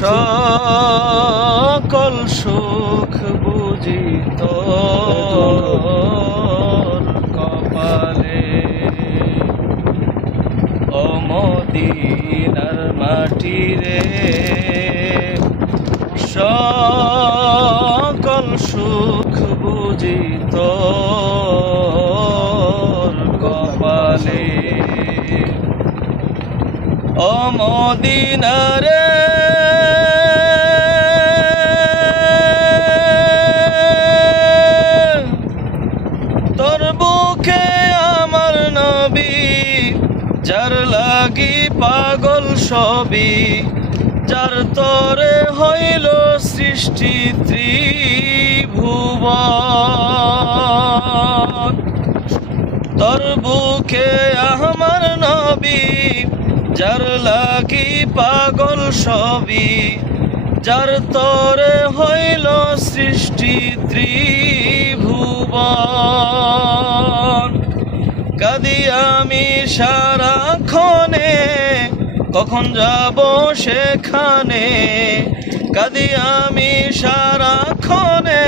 সকল সুখ বুঝি তোর কপালে। ও মদিনার মাটি রে, সকল সুখ বুঝি তোর কপালে। ও মদিনা রে, তোর বুকে আমার নবী, যার লাগি পাগল সবই, যার তরে হইল সৃষ্টি ত্রিভুবন। তোর বুকে আমার নবী, যার লাগি পাগল সবই, যার তরে হইল সৃষ্টি ত্রিভুবন। কাঁদি আমি সারাক্ষণে, কখন যাব সেখানে। কাঁদি আমি সারাক্ষণে,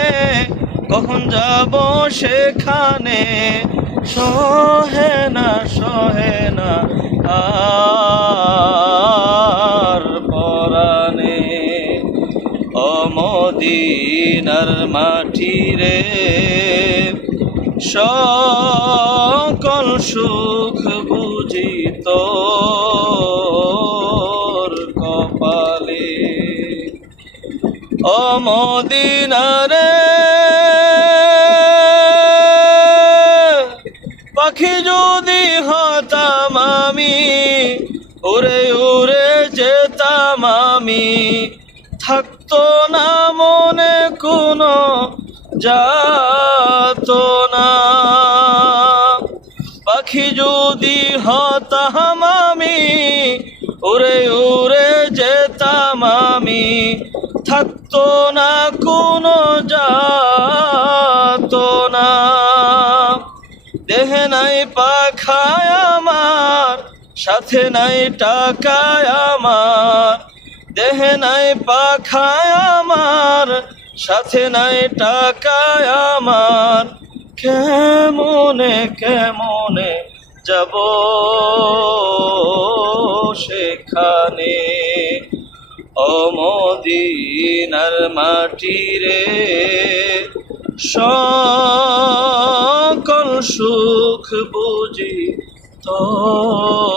কখন যাব সেখানে। সহে না আর পরাণে। ও মদিনার মাটি রে, সকল সুখ বুঝি তোর কপালে। ও মদিনা রে, পাখি যদি হতাম আমি, উড়ে উড়ে যেতাম আমি। থাকতো না মনে কোনো যাতনা। পাখি যদি হতাম আমি, উড়ে উড়ে যেতাম আমি। থাকতো না কোনো যাতনা। দেহে নাই পাখায় আমার, সাথে নাই টাকায় আমার। দেহে নাই পাখায় আমার, সাথে নাই টাকায় আমার। কেমনে যাব সেখানে। ও মদিনার মাটি রে, সকল সুখ বুঝি তোর